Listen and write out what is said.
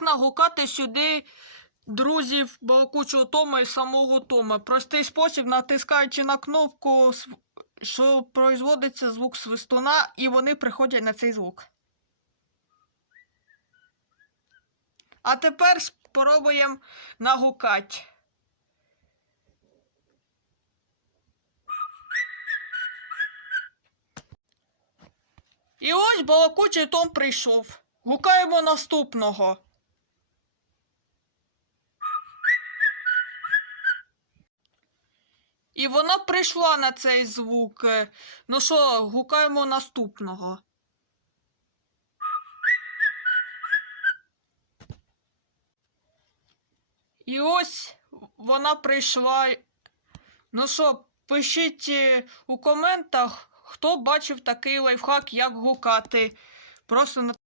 Як нагукати сюди друзів балакучого Тома і самого Тома? Простий спосіб, натискаючи на кнопку, що производиться звук свистуна, і вони приходять на цей звук. А тепер спробуємо нагукати. І ось балакучий Том прийшов. Гукаємо наступного. І вона прийшла на цей звук. Ну що, гукаємо наступного. І ось вона прийшла. Ну що, пишіть у коментах, хто бачив такий лайфхак, як гукати. Просто